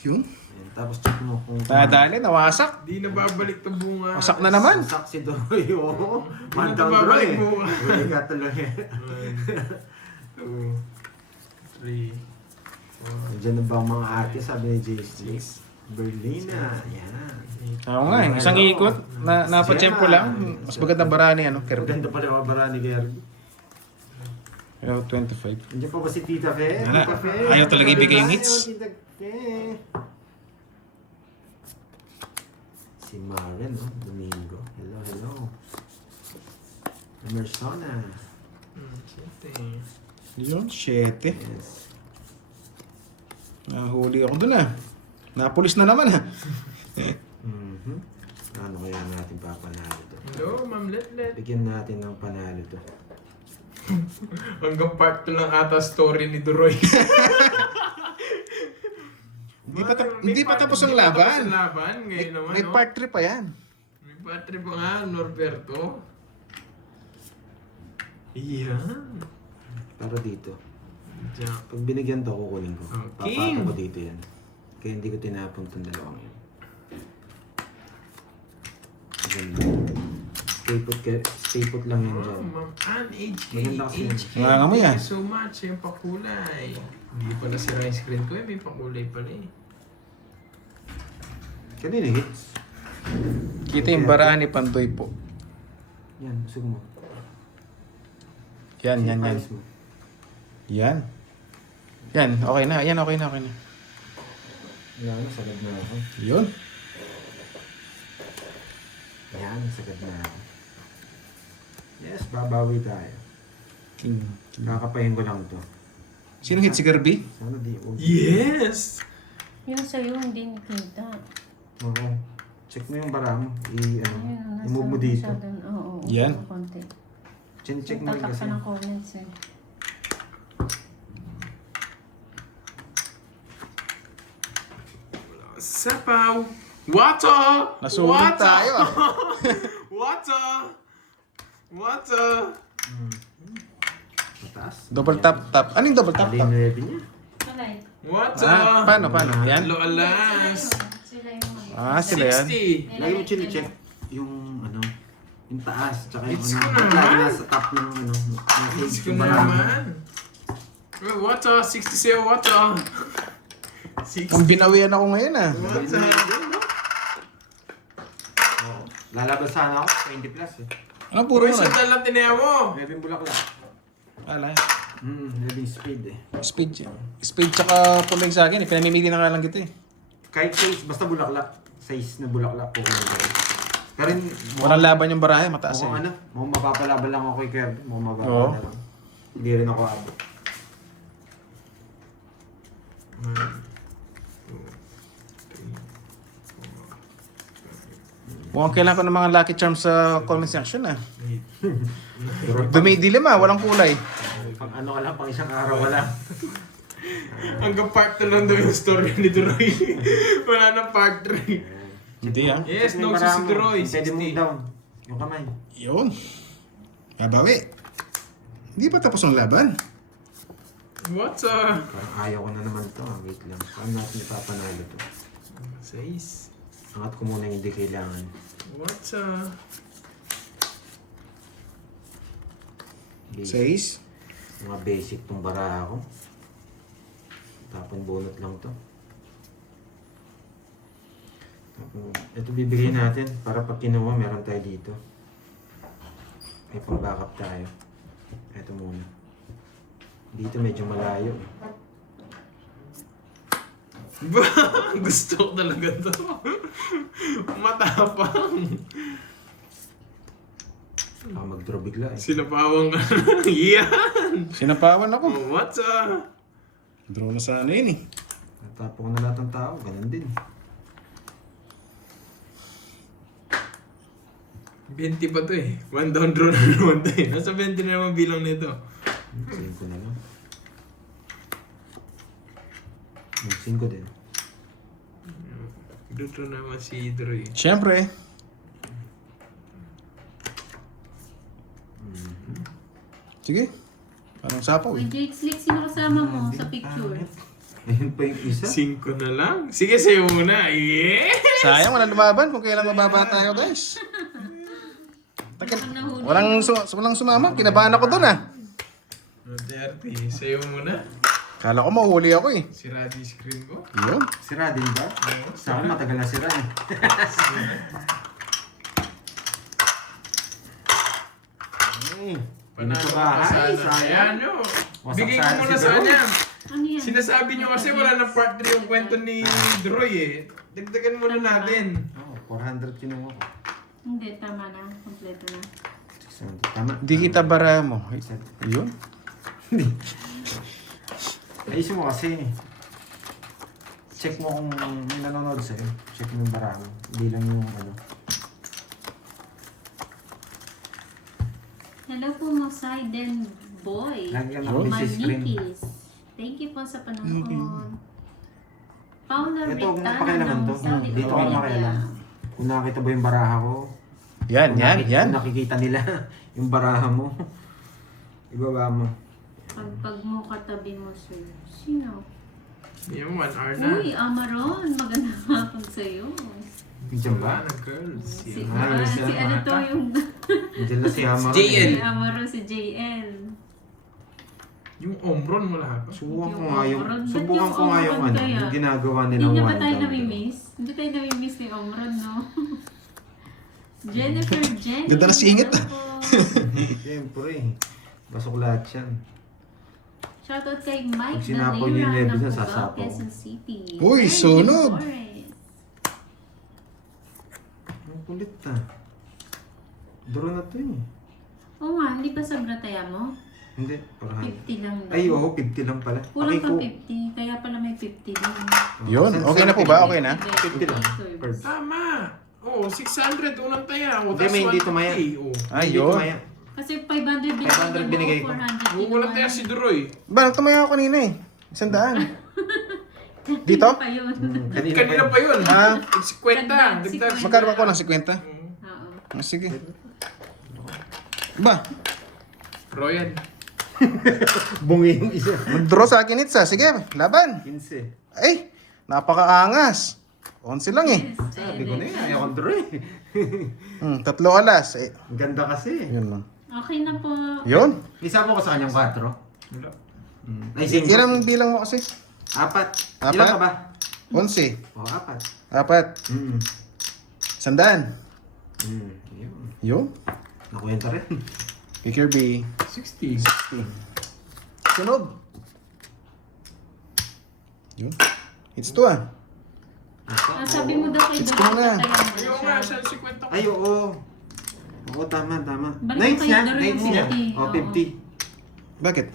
Yun. Ayan, tapos check mo kung... Nadali, nawasak. Di na babalik to bunga. Wasak na naman. Sasak si Doroy, oo. Di Man na down babalik Doroy. bunga. Huli ka tuloy. 1, 2, 3, 4, Nandiyan na ba ang mga arte, sabi ni JC? Berlina, yan. Oo nga eh. Isang ikot. Napatsyempo lang. Mas magandang barani, ano? Kirby. Maganda pala mga barani kay Herbie. Pero 25. Nandiyan pa ba si Tita Fe? Wala. Tita Fe? Ayaw talaga ibigay yung hits. Ayaw, Tita Fe. Si Maren, no? Domingo. Hello, hello. Emersona. Yun, 7. Yes. Nahuli ako dun ah. Napulis na naman ah. Mhm. Ano kaya natin papanalo to? Hello, Ma'am Letlet. Bigyan natin ng panalo to. Hanggang part 2 lang ata story ni Duroy. Hindi pa tapos ang laban. Ngayon naman, May no? part 3 pa yan. May part 3 pa nga, Norberto. Iyan. Para dito. Diyan. Pag binigyan to, kukunin ko. Okay. Papato ko dito yan. Kaya hindi ko tinapon itong dalawang yan. Ganda. Stay put lang yan Oh, dyan. Ma'am Ann, HK, Maganda kasi yun. HK. Wala nga mo yan. Thank you so much. Yung pakulay. Hindi pala sira yung screen ko eh. May pakulay pala eh. Kanina hits. Kita yung baraan ni Pantoy po. Yan, usog mo. Yan. Ayos mo. Yan. Yan, okay na. Yan, okay na. Yan, sagad na ako. Yun. Yan, sagad na ako. Yes, babawi tayo. King. Kakapahin ko lang to. Sino hit si Kirby? Sana di. Yes! Yung sa'yo, hindi nakita. Oo. Check mo yung bara mo. Ayun, I-move mo dito. Oo, Yan. konti. Check mo rin Tatak kasi. ka ng comments eh. Sapaw! Water! Nasulit tayo ah. Water! Water! Mataas. Double tap. Anong double tap? Alin 9 niya. Alay. Water! Paano? Yan? Hello, alas! Sila yung Sila yan. 60! Lagi mo chine-check yung ano, yung taas, tsaka yung It's ano, ko naman. lagi nasa top ng ano, It's ko yung barang. naman. Wait, water! 60 water! 60 Kung binawian ako ngayon ah. water! Oo. Lalabas sana ako, 20 plus eh. Anong puro Uy, nun? sandal lang tinaya mo! 11 bulaklak. Ala. 11 speed eh. Speed tsaka pulig sa akin. Pinamimili na nga lang kita eh. Kahit size, basta bulaklak. Size na bulaklak po. Pero Walang laban yung barahe. Mataas mukhang eh. ano, mukhang mapapalaban lang ako kay Kirby. Mukhang mababa Oo. na lang. Hindi rin ako abot. Mukhang kailangan ko ng mga lucky charms sa comment section ah. Dumidilim ah. Walang kulay. Pang ano ka lang, pang isang araw ka lang. Hanggang part 2 lang daw yung story ni Duroy. Wala nang part 3. Hindi ah. Yes, Check mo no, yung si barang mo. Duroy, Pwede mo 60. down. Yung kamay. Yun. Babawi. Hindi pa tapos ang laban. What's up? Parang ayaw ko na naman to. Wait lang. Paano natin ipapanalo to? 6. Angat ko muna yung hindi kailangan. What's up? Basic. 6. Mga basic tong baraha ko. Tapon bunot lang to. Tapon, ito bibigyan natin para pag kinuha meron tayo dito. May pang backup tayo. Ito muna. Dito medyo malayo. Gusto ko talaga to. Matapang. Baka mag-draw bigla eh. Sinapawang ka. Yan! Sinapawan ako. Oh, what's up? Draw na sana yun eh. Natapo ko na lahat ng tao. Ganun din. 20 pa to eh. 1 down draw na naman to eh. Nasa 20 na naman bilang nito. Save ko na lang. 5 din. Dito naman si Droy. Siyempre. Sige. Parang sapaw eh. Uy, Jake Slick, sino kasama mo sa picture? Ayun pa yung isa. 5 na lang. Sige, sa'yo muna. Yeah! Sayang, walang lumaban kung kailan mababa tayo, guys. Walang sumama. Kinabahan ako doon, ah. Duterte, sa'yo muna. Kala ko mahuli ako, eh. Sira di screen ko. Yun. Sira din ba? Oo, Sa akin matagal na sira eh. Panalo Dito ka ba? pa Ay, sana. sayang. Ayan nyo. Wasak Bigay ko sana muna si sa Bro. kanya. Ano yan? Sinasabi nyo kasi wala na part 3 yung kwento ni Droy eh. Dagdagan muna natin. Oo, 400 kinuha ko. Hindi, tama na. Kompleto na. 600. Tama. Di kita bara mo. Yun. Ayusin mo kasi. Check mo kung may nanonood sa'yo. Check mo yung bara mo. Hindi lang yung ano. Hello po, Mosaiden Boy. Lagi ka nakabis sa screen. Manikis. Thank you po sa panonood. Paula Ito, huwag Rita mo pakialaman to. ng Saudi Dito ka Arabia. makialam. Kung nakita ba yung baraha ko. Yan, kung yan, nakita- yan. Kung nakikita nila yung baraha mo. Ibaba mo. Pag mo katabi mo, sir. Sino? Yung 1 hour na. Uy, Amaron. Magandang hapon sa'yo. Diyan ba? Wala na girls. Si, Ah, si si ano to yung... Diyan na si Hammer. JL. Si Amaron, si JL. Yung Omron wala pa. Subukan ko Yung nga yung, Omron. subukan Ba't ko nga yung Omron ano, kaya? yung ginagawa Hindi nilang niya ba one tayo down. namimiss? Hindi tayo namimiss ni Omron, no? Jennifer Jenny. Ganda na singit, ah. Siyempre, basok lahat yan. Shoutout kay Mike Pag sinapaw niyo yung Danera level ng na Cubao, sasapaw. Quezon City. Uy, Sergio sunog. Flores. Ang kulit ah. Draw na to eh. Oo nga, hindi pa sobra taya mo? Hindi, parahan. 50 lang daw. Ay, oo, 50 lang pala. Kulang pa Okay, 50, kaya pala may 50 din. Yun. Okay na po ba? Okay na? 50 lang. Service. Tama. Oo, 600 unang taya. O, Hindi, tas may hindi tumaya. 150. Oo. Ay, Hindi yun. tumaya. Kasi 500 binigay 500 binigay ko. 400 Oo, walang taya si Droy. Ba, tumaya ako kanina, eh. 100. Dito? pa yun. Kanina pa yun. Ah. 50. Dagdag, Dagdag. 50. Magkano ako ng 50? Oo. Oo. Ah, sige. Ba, Royan. Bungi yung isa. mag-draw sa akin itsa. Sige, laban. 15. Ay, napakaangas. 11 lang eh. Sabi ko na yun, ayaw kong draw eh. 3 alas. Eh, Ang ganda kasi. yun lang. Okay na po. Yun. Isa mo ko sa kanyang 4. Wala. Ay, 5. Ilang bilang mo kasi? 4. Apat? Ilan ka ba? 11. Oo, 4. 4. Mm. 100. Yun. Yun. Nakuwenta rin. Kay Kirby. 60. Sunog. Yun. It's 2 ah. Sabi mo daw kay It's Dora, ko na. tatayan mo na Yung siya. nga, 50 ko. Ay, oo. Oo, tama. Balik Nights mo niya? kay Dora Nights yung niya? 50. O, Oo. 50. Bakit?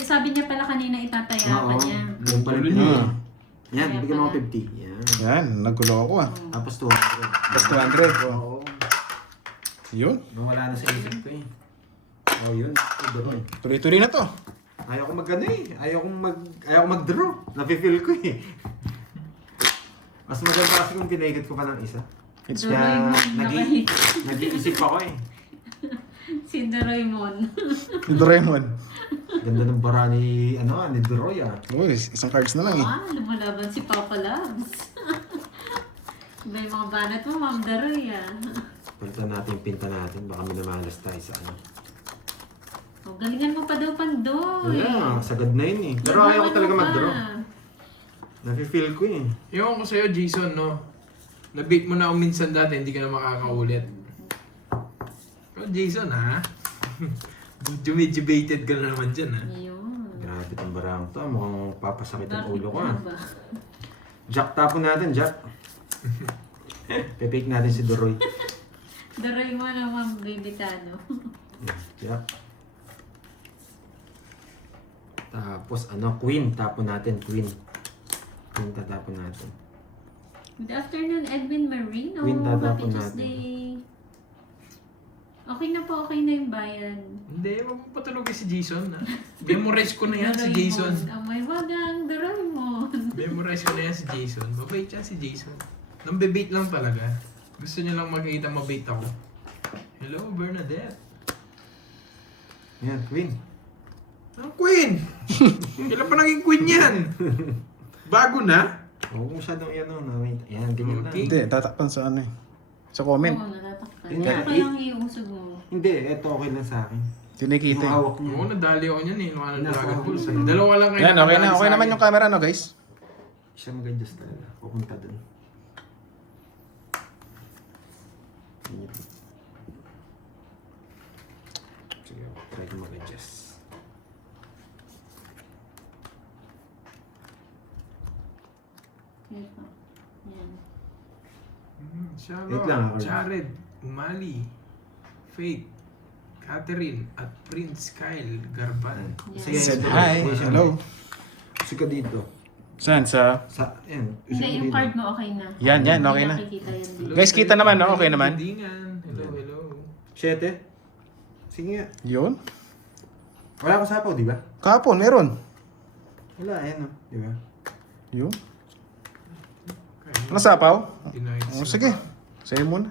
Sabi niya pala kanina itataya Oo. pa niya. Yung pala Tuloy niya. niya. Yan, Kaya bigyan mo pala. ako 50. Yan. Yan, nagulo ako ah. Tapos 200. Plus 200. Oh. Oo. Yun. Nawala na sa isip ko eh. Oh, yun. Draw. Tuloy-tuloy na to. Ayaw ko mag-ano eh. Ayaw ko mag-draw. Nafe-feel ko eh. Mas maganda kasi kung pinaigot ko pa ng isa. It's Doraemon, nakahit. Nag-iisip ako eh. Si Doraemon. Doraemon. Ganda ng bara ni Droy ah. Uy, isang cards na lang eh. Lumalaban si Papa Labs. Iba yung mga banat mo, Ma'am Daroy ah. Palitan natin yung pinta natin. Baka minamalas tayo sa ano. Oh, galingan mo pa daw, Pandoy. Wala, sagad na yun eh. Pero ayaw ko talaga mag-draw. Nafe-feel ko eh. Ewan ko sa'yo, Jason, no? Na-beat mo na ako minsan dati, hindi ka na makakaulit. Pero Jason, ha? Medyo-baited ka na naman dyan, ha? Yun. Grabe itong barang to. Mukhang papasakit ang Bakit ulo ko nga ah. ba? Jack, tapon natin, Jack. Pepake natin si Doroy. Doraemon naman, baby Tano. Jack. Tapos Queen. Tapon natin, Queen. Queen tatapon natin. Good afternoon, Edwin Marino. Queen, Happy tatapon Tuesday. Okay na po, okay na yung bayan. Hindi, wag mo patulogin si Jason, ha? Memorize ko na yan si Jason. Ang may wagang Doraemon. Memorize ko na yan si Jason. Mabait yan si Jason. Nambebait lang talaga. Gusto niya lang makikita mabait ako. Hello, Bernadette. Yan, Queen. Ang queen! Kailan pa naging queen yan? Bago na? Huwag mo masyadong yan, no? Wait. Yan, ganyan lang. Okay. Hindi, tatakpan sa ano eh. Sa comment. Oo, natatakpan. Hindi. Kaya pa lang iusog mo. Hindi, eto okay lang sa akin. Tinikita Yung eh. hawak niyo. Oo, nadali ako niyan eh. Nung ano, Nasa Dragon ako. Balls. Dalawa lang kayo Yan, okay na. nakadali Okay sa naman akin. yung camera, no guys? Siya mag-adjust talaga. Pupunta dun. Ganyan. Sige, try ko mag-adjust. Kaya pa. Yan. Wait lang, ako. Jared, Umali, Faith, Catherine, at Prince Kyle Garban. Sige, Said ito, hi. ito, Hello. Gusto ka dito. Saan? Sa... Sa, yan. Hindi, yung card mo okay na. Yan, yan, Hindi okay na. nakikita yan dito. Guys, kita naman, no? Okay naman. Dindingan. Hello, hello. 7? Sige nga. Yun. Wala ko sapaw, di ba? Kahapon, meron. Wala, ayan o. Di ba? Yun. Ano sapaw? Pinoy. Oh, sige. Sa'yo muna.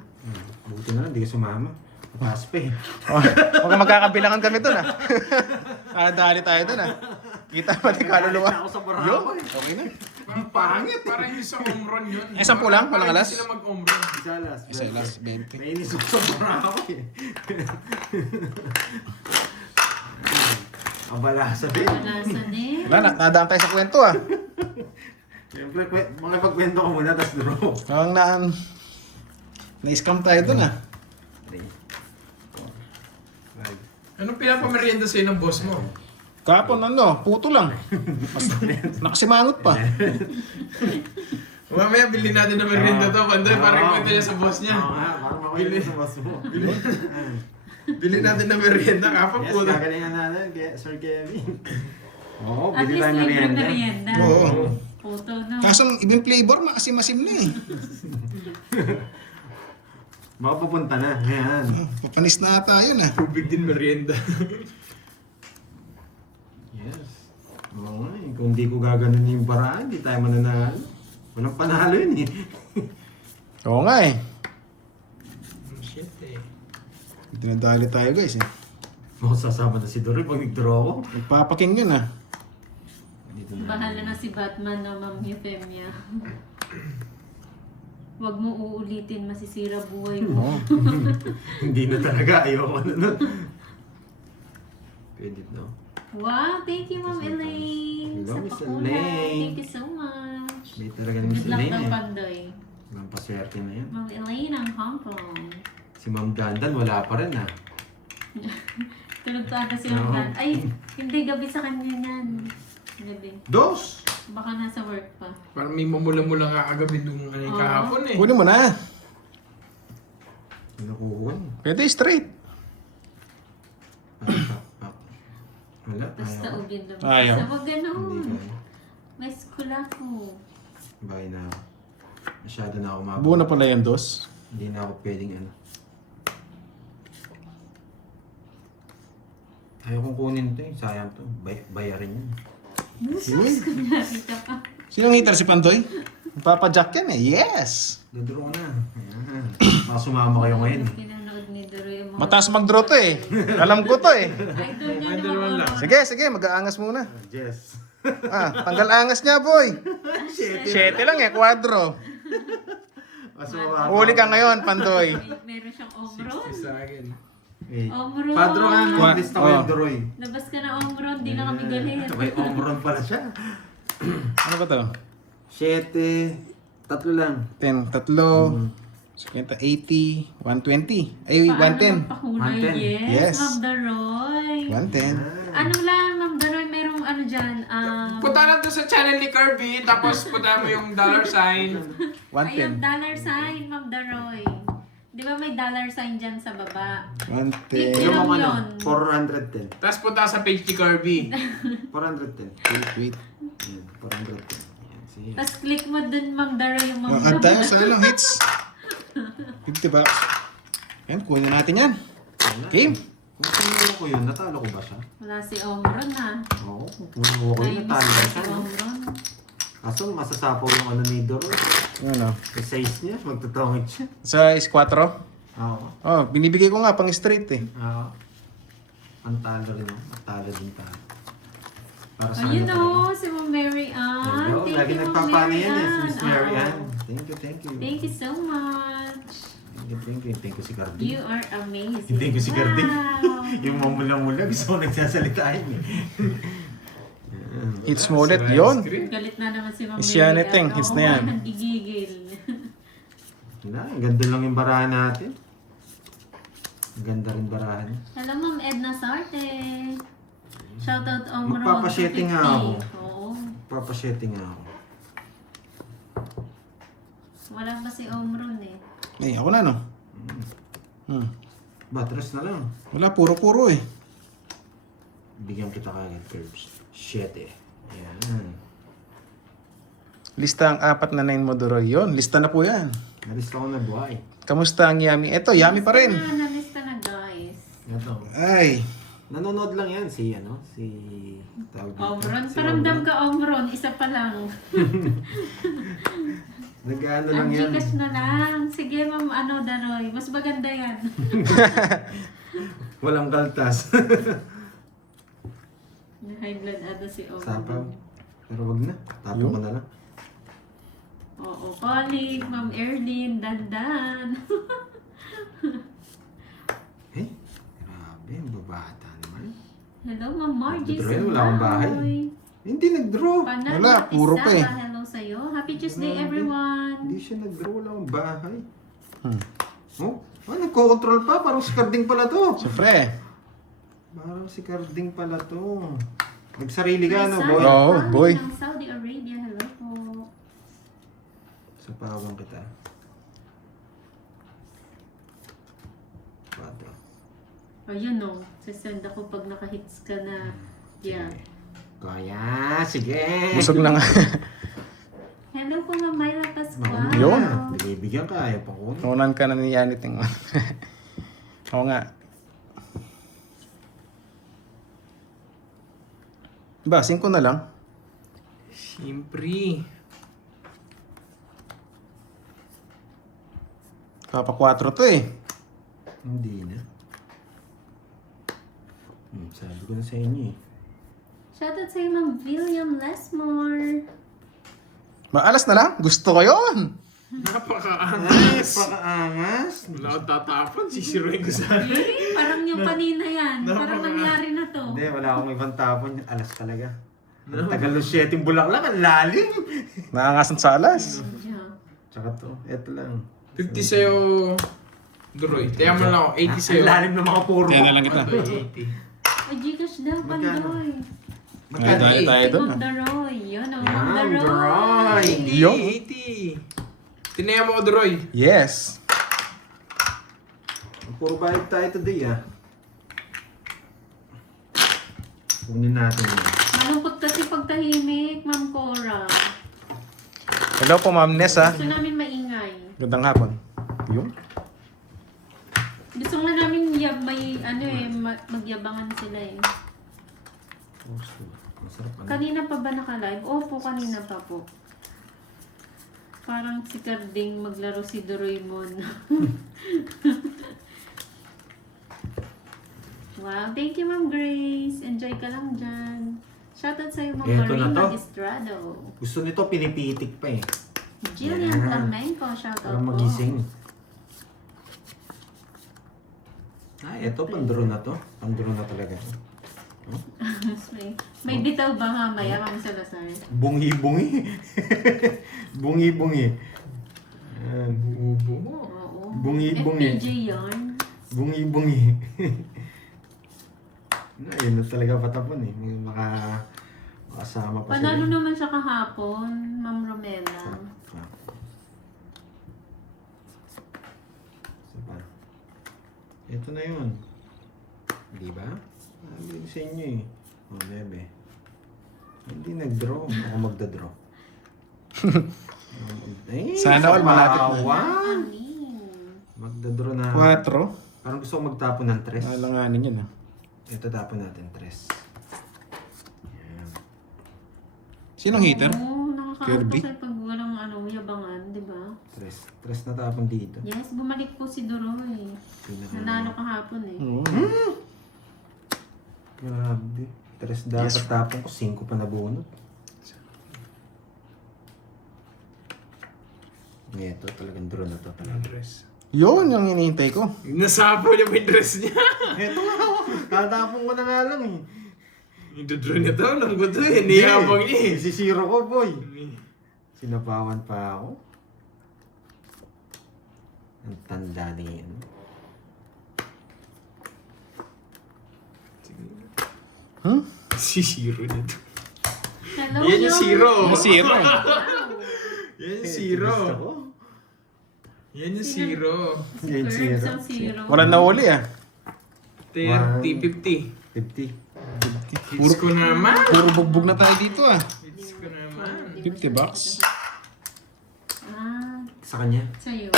Buti na lang, di ka sumama. Papas pa eh. Oh, huwag magkakabilangan kami dun, ah. Dali tayo dun, ah. Kita pati kaluluwa. Ako sa Boracay. Yun. Okay na. Parang pangit. Parang yung sa omron yun. Eh, 10 lang? Walang Parang alas? hindi sila mag-omron. Isalas. Isa last 20. Nainis ako sa Boracay eh. Abala sa din. Walasan eh. Wala na, nadaan tayo sa kwento, ah. Siyempre, makipagkwento ko muna, tapos draw. Ang na-scam tayo dun, ah. 3, 4, 5. Anong pinapamerienda sa'yo ng boss mo? Kahapon, ano, puto lang. Nakasimangot pa. Mamaya bilhin natin ng merienda to. Pandoy, parang kwento niya sa boss niya. Oo nga, parang makulit sa boss mo. Bilhin natin ng merienda. Kapag Yes, puto. gagalingan natin kay Sir Kevin. Oo, At bili least tayo libre merienda. merienda. Oo. Puto na. Kaso, ibang flavor, maasim-asim na eh. Baka pupunta na. Ayan. Papanis na tayo na. Tubig din merienda. Yes. Oo nga eh. Kung di ko gaganon yung paraan, di tayo mananalo. Walang panalo yun eh. Oo nga eh. Shit eh. Dinadali tayo guys eh. Oo, sasama na si Dory pag nag-draw ako. Magpapaking yun ah. Dito na. Bahala na si Batman na Ma'am Euphemia. Huwag mo uulitin, masisira buhay mo. Oo. Hindi na talaga. Ayoko na nun. Edit, no? Wow, thank you Ma'am Elaine. Hello, Sa Miss pakulay. Elaine. Thank you so much. May talaga ni Good Miss luck Elaine daw, eh. Pandoy. Ibang paswerte na yan. Ma'am Elaine ang Hong Kong. Si Ma'am Dandan, wala pa rin ah. Tulog ka ata si Ma'am Oo. Dan. Ay, hindi, gabi sa kanya yan. Gabi. Dos! Baka nasa work pa. Parang may mamula-mula nga kagabi nung ano yung Oo. kahapon eh. Kunin mo na. Nakuha. Pwede straight. Pak. Wala, Basta ayaw. ubin lang. Ayaw. Basta wag Hindi ganun. kaya. May school ako. Bye na ako. Masyado na ako mababa. Buo na pala yan, dos. Hindi na ako pwedeng ano. Ayaw kong kunin to eh. Sayang to. Bayarin yun. Sus, kunyari ka pa. Sinong hitter si Pantoy? Papajack yan eh. Yes! Dodro ko na. Ayan. Baka sumama kayo ngayon. Pinanood ni Doro yung mga... Mataas mag-draw to eh. Alam ko to eh. Idol niya Idol na man lang. mga... Sige, sige. Mag-aangas muna. Jess. Tanggal angas niya, boy. 7 lang eh. Quadro. Mas mababa. Uli ka ngayon, Pantoy. Meron siyang omron. Sa akin. Wait. Omron. Padro nga no. Qua- Lista ko yung oh. Doroy. Labas ka na omron, di na kami galit. May omron pala siya. Ano ba to? 7. Tatlo lang. 10, tatlo. 50, 80, 120. Ay, 110. Pakulay, 110. yes. Yes. Ma'am Daroy. 110. Ano lang, Ma'am Daroy, merong ano dyan. Punta na to sa channel ni Kirby, tapos punta mo yung $. Ayun, 110. $sign, Ma'am Daroy. Di ba may $sign dyan sa baba? 110. Yung mga Yun. ano, 410. Tapos punta sa page ni Kirby. 410. Wait. Yan, 410. Yan, sige. Tapos click mo dun, Ma'am Daroy, yung Ma'am Ang tayo sa lang hits. 50 bucks. Yan, kunin natin yan. Wala. Game. Kung kinuha ko yun, natalo ko ba siya? Wala si Omron ha. Oo, kung kinuha ko yun, Nainis natalo ko si siya. No? Omron. Kaso masasapaw yung ano ni Doro. Ano? Sa size niya, magtutungit siya. Sa is 4. Oo. Oh, binibigay ko nga pang straight eh. Oo. Ang talo rin ako. Matalo din tayo. Para sa Ayun ano o, si Ma'am Mary Ann. Hello, Thank lagi you, Ma'am nagpapano Mary yan eh, si Ann. Miss Mary Oo. Ann. Thank you, thank you. Thank you so much. Thank you. Thank you si Cardi. You are amazing. Hindi ko si Cardi. Wow. Yung mamula-mula, gusto ko nagsasalita yun eh. Hits mo ulit, Sira yung yun. screen. Galit na naman si Ma'am Is Mary yan, Ann. Eteng. Hits na Oo, yan. nagigigil. Wala, ang ganda lang yung barahan natin. Ang ganda rin barahan. Hello, Ma'am Edna Sarte. Shoutout Omron. Magpapasetting nga 250. ako. Oo. Papasetting nga ako. Wala pa si Omron eh. Ay, ako na, no? Batras na lang. Wala, puro-puro eh. Bigyan kita kagad curves. 7. Ayan. Lista ang 4 na 9 mo, Duroy. Yun, lista na po yan. Nalista ko na buhay. Kamusta ang yummy? Eto, yummy pa rin. Nalista na guys. Ito. Ay, Nanonood lang yan si tawag dito. Omron, Si paramdam ka Omron. Isa pa lang. Nag-ano Ang lang yan. Gcash na lang. Sige, Ma'am Danoy. Mas maganda yan. Walang kaltas. High blood ata si Omron. Sapaw. Pero wag na. Tapon ko na lang. Oo, colleague, Ma'am Erlyn, Dandan. Eh, grabe. Ang babata naman. Hello, Ma'am Margie. Nag-draw yan, wala akong bahay. Hindi nag-draw. Wala, puro pa eh. Hello sa'yo. Happy Tuesday, Grabe. everyone. Hindi siya nag-draw. Wala akong bahay. Hmm. Oh, nagko-control pa. Parang si Carding pala to. siyempre. Parang si Carding pala to. Nagsarili ka, no, May boy? Sally Oo, Pang boy. ng Saudi Arabia. Hello po. Sa pawang kita. Bata. Ayun o. Sasend ako pag nakahits ka na. Yeah. Kaya, sige. Busog na nga. Hello po, Ma'am Myla Pascual. Yun. Binibigyan ka, ayaw pa ko. Naunan ka na ni Yaniting. Oo nga. Ba, 5 na lang. Siyempre. Papa 4 to eh. Hindi na. Sabi ko na sa inyo eh. Shoutout sa'yo, Ma'am William Lesmore. Maalas na lang. Gusto ko yon. Napakaangas. Pakaangas. Wala akong tatapon. Sisiruin ko sa Eh, parang yung kanina yan. Parang nangyari na to. Hindi, wala akong ibang tapon. Alas talaga. Ang tagal ng 7 bulaklak, ang lalim. Nakangasan sa alas. Yeah. Tsaka to, eto lang. 50 sa'yo, Duroy. Kaya mo lang ako. 80 sa'yo. Ang lalim ng mga puro. Kaya na lang kita. Pandoy, 80. Ay, Gcash daw, Magkano? Pandoy. Ay, dahil tayo Si doon. Ma'am Daroy. Yun o, Yan, Ma'am Daroy. Daroy. 80. Yung? 80. Tinaya mo ko, Duroy. Yes. Puro bayad tayo today ah. Kunin natin yun. Malungkot kasi pagtahimik, Ma'am Cora. Hello po, Ma'am Nessa. Gusto namin maingay. Gandang hapon. Yung? Gusto nga namin magyabangan sila eh. Masarap ano. Kanina pa ba naka-live? Opo, kanina pa po. Parang si Carding maglaro si Doraemon. Wow, thank you Ma'am Grace. Enjoy ka lang dyan. Shoutout sa'yo Ma'am Eto na Marie to. Magistrado. Gusto nito pinipitik pa eh. Jillian Yan. Flamenco, shoutout Para po. magising. Ay, eto, pandro na to. Pandro na talaga. may bitaw ba mamaya, Ma'am Salazar? Bungi-bungi. Bungi-bungi. Ayan. Bubo mo. Oo. Bungi-bungi. FPJ yarn. Bungi-bungi. Ayun na talaga patapon eh. May makasama pa Panalo sila. naman siya kahapon, Ma'am Romela. Sapa. Ito na yun. Di ba? Sabi ko sa inyo eh. Oh, bebe. Hindi nag-draw. Ako magda-draw. Ay, Sana all malapit na. kawawan. Amin. Magda-draw na. 4. Parang gusto ko magtapon ng tres. Alanganin yun ah. Ito tapon natin tres. Yan. Sinong hater? Oo, nakakaano Kirby? kasi pag walang yabangan, di ba? Tres. Tres na tapon dito. Yes, bumalik po si Doroy. Pinaka- Nanalo kahapon eh. Oo. Grabe. Tres dapat Yes. tapon ko, 5 pa nabunot. Ito talagang drone na to Ang talaga. dress. Yun yung hinihintay ko. Nasapo niya pa yung dress niya. Ito nga ako. Tatapon ko na nga lang eh. Yung dodraw niya daw, nang gusto eh. Niyabang niya eh. Isisiro ko, boy. Sinapawan pa ako. Ang tanda niya. Hmm? Si Zero na to. Hello, Yan yung zero. Yung zero. Wow. Yan yung Zero. Gusto ko. Yan yung Zero. Yan yung Curves zero. ang zero. Walang nahuli ah. 30, 50. 50. Hits ko naman. Puro bugbog na tayo dito ah. Hits ko naman. 50 bucks. Ah, Sa kanya. sa'yo.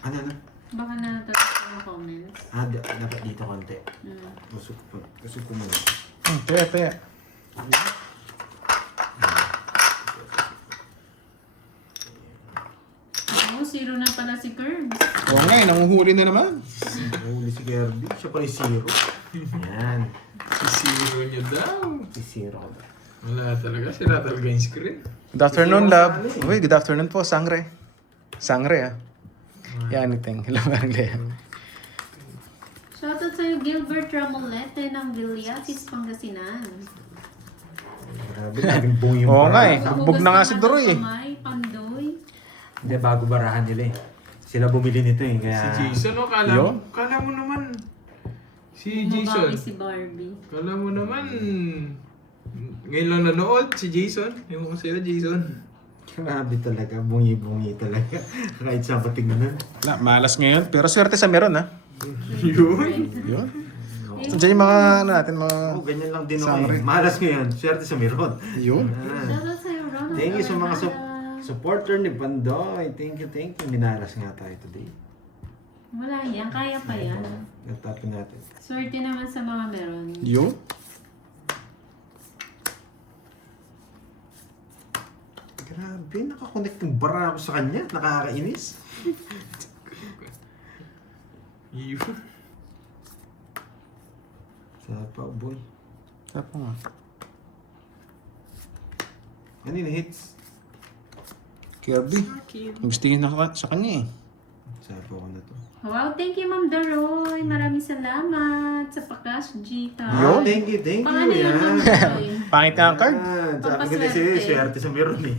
Ano, ano? Baka na-touch yung comments. Dapat dito konti. Mm. Gusto ko muna. Taya, taya. Oh, zero na pala si Curbs. Oo nga eh, nanguhuli na naman. Nahuli si Kirby. Siya pa rin zero. Yan. Si Zero niya daw. Si zero ko ba? Wala talaga. Sira talaga yung screen. Good afternoon, Kasi love. yung masali. Uy, good afternoon po, Sangre. Sangre ah. Yeah, anything. Hello, Marlea. Shoutout sa'yo, Gilbert Ramolete ng Villasis, Pangasinan. Grabe, laging buong yung Oo nga barahan. eh. Bugbog na nga si Duroy eh. Kamay, Pandoy. Hindi, bago barahan nila eh. Sila bumili nito eh. Kaya... Si Jason, oh, Yo? kala mo naman. Si Jason. Bumabawi si Barbie. Kala mo naman. Ngayon lang nanood si Jason. Yung ko sa'yo, Jason. Grabe talaga. Bungi-bungi talaga. Kahit saan patignan. Wala, malas ngayon. Pero swerte sa meron ah. Yun. Yun. So, dyan yung mga, ano natin, mga... Oo, ganyan lang din ako Sangre. eh. Malas ngayon. Swerte sa meron. Yun. Ah. Shoutout sa'yo, Ronald. Thank you sa mga Alejandra. supporter ni Pandoy. Thank you, thank you. Minalas nga tayo today. Wala yan, kaya pa yan. Natapin natin. Swerte naman sa mga meron. Yun. Grabe, nakakonect yung bara ako sa kanya. Nakakainis. Yun. Sapa, boy. Sapa nga. Ano yung hits? Kirby. Gusto yun sa kanya eh. Sapa ko na to. Wow, thank you, Ma'am Daroy. Maraming salamat sa Pakash Gita. Yun. Thank you, thank you. Paano yan, Ma'am Daroy? Pangit nga ang card. Sabi ko na Pampaswerte. siya, swerte sa meron eh.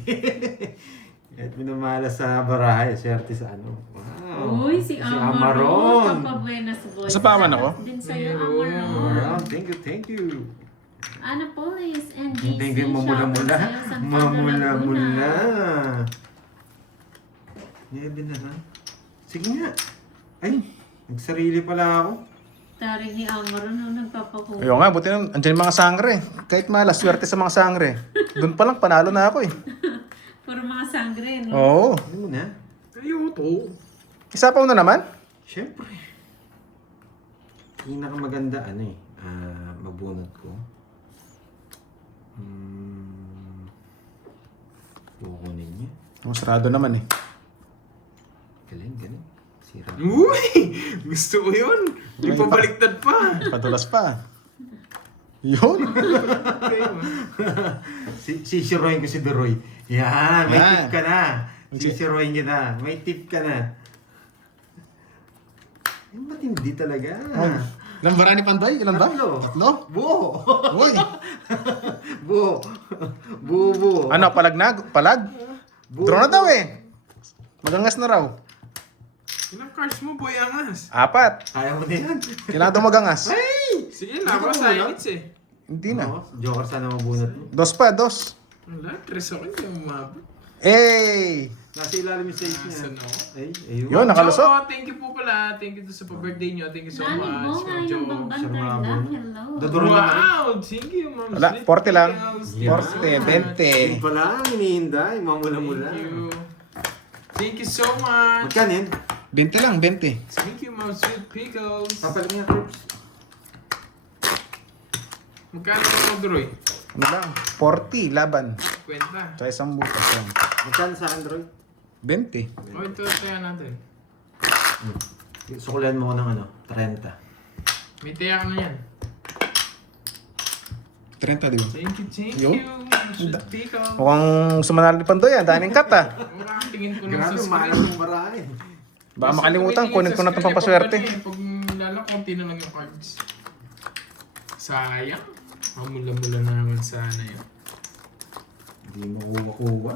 At minamala sa barahay, swerte sa ano. Wow. Uy, si Amaron. Amaron. Pampabuenas boy. Sa paman ako? Din sa'yo, Amaron. Amaron. Amaron, thank you. Anapolis and GC. Thank you, mamula-mula. Shoutout sa'yo, San Pedro Mamula-mula. Laguna. Nebe na lang. Sige nga. Ay, nagsarili pala ako. Tarig ni Amaron nung nagpapakuha. Ayun nga, buti na, andyan yung mga sangre. Kahit malas, swerte sa mga sangre. Doon pa lang, panalo na ako eh. Puro mga sangre, no? Oo. Ano mo na? Ayaw to. Isa pa na naman. Siyempre. Pinakamaganda, ano eh, mabunot ko. Kukunin niya. Masarado naman eh. Galing. Sira. Uy! Gusto ko yun. Di pa baliktad pa. Padulas pa. Yun. Sisiroin ko si Duroy. Yan, may Yan. tip ka na. Sisiroin niya na. May tip ka na. Ay, matindi talaga. Ilan ba ni Pandoy? Ilan ba? Tatlo. Tatlo? Buo. Uy. Buo. Ano, palag na? Palag? Buo. Draw na daw eh. Magangas na raw. Ilang cards mo, boy, angas? 4. Kaya mo na yan. Kailangan daw magangas. Ay! Sige, labas sa inits eh. Hindi na. Oo, Joker sana mabunot mo. 2 pa, 2. Wala, 3 ako hindi umabot. Hey! Nasa ilalim yung stage niya. Nasaan ako? Ay, ayun. Yun, nakalusot. Oh, thank you po pala. Thank you to sa pa-birthday nyo. Thank you so Nani much. mo nga Ma'am Jo. yung bagbantay Sarmabon. lang. Hello. Duduro na rin. Wow! Thank you, Ma'am. Wala, Sweet 40 lang. Pickles. 40, 20. Yun pala, inihinday. Mamula-mula. Thank you. Thank you so much. Magkano yun? 20 lang, 20. Thank you, Ma'am Sweet Pickles. Papalit niya, Corps. Magkano ito, Droy? Ano lang? 40, laban. Kwenta. Sa isang butas lang. Magkano sa Android? 20. O, ito tayo natin. Sukulan mo ko ng 30. May tiyak na yan. 30, di ba? Thank Yo. you. Should pick up. Mukhang sumanalo ni Pandoy, ah. Daming cut, ah. Wala, tingin ko lang Grabe, sa mahal screen. ng marahin. Baka Kasi makalimutan, tumitingin kunin sa ko na itong screen, pampaswerte. pag nilala, konti na lang yung cards. Sayang. Mamula-mula na naman sana yun. Hindi makuha-kuha.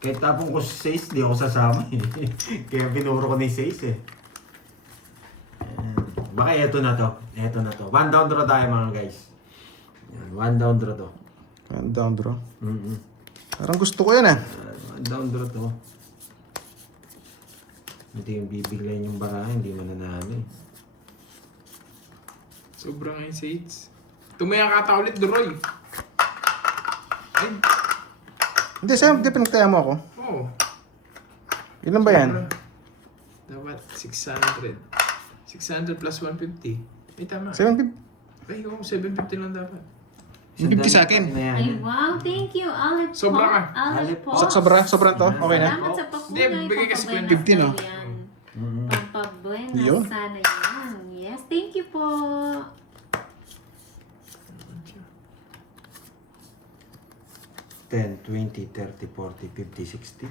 Kahit tapong ko sa 6, di ako sasama eh. Kaya pinuro ko na yung 6 eh. Ayan. Baka eto na to. Eto na to. One down draw tayo mga guys. Ayan, one down draw to. Down draw. Mm-mm. Parang gusto ko yan, ah. One down draw to. Hindi yung bibiglayin yung baraha, hindi mananalo eh. Sobrang ngayon sa 8. Tumaya kata ulit, Duroy. Ay, Hindi, sa'yo, di pinagtaya mo ako. oo. Ilan ba yan? Dapat 600. 600 plus 150. Ay, tama. 750. Ay, oo, 750 lang dapat. 50 sa akin. Ay, wow. Thank you, Alip po. Sobra ka. Alip po. Sobrang to? Okay na? Salamat sa pakulay. Hindi, bigay kasi Pampabuenas 50, no? daw yan. Mm-mm. Pampabuenas Yun. sana yan. Yes, thank you po. 10, 20, 30, 40, 50,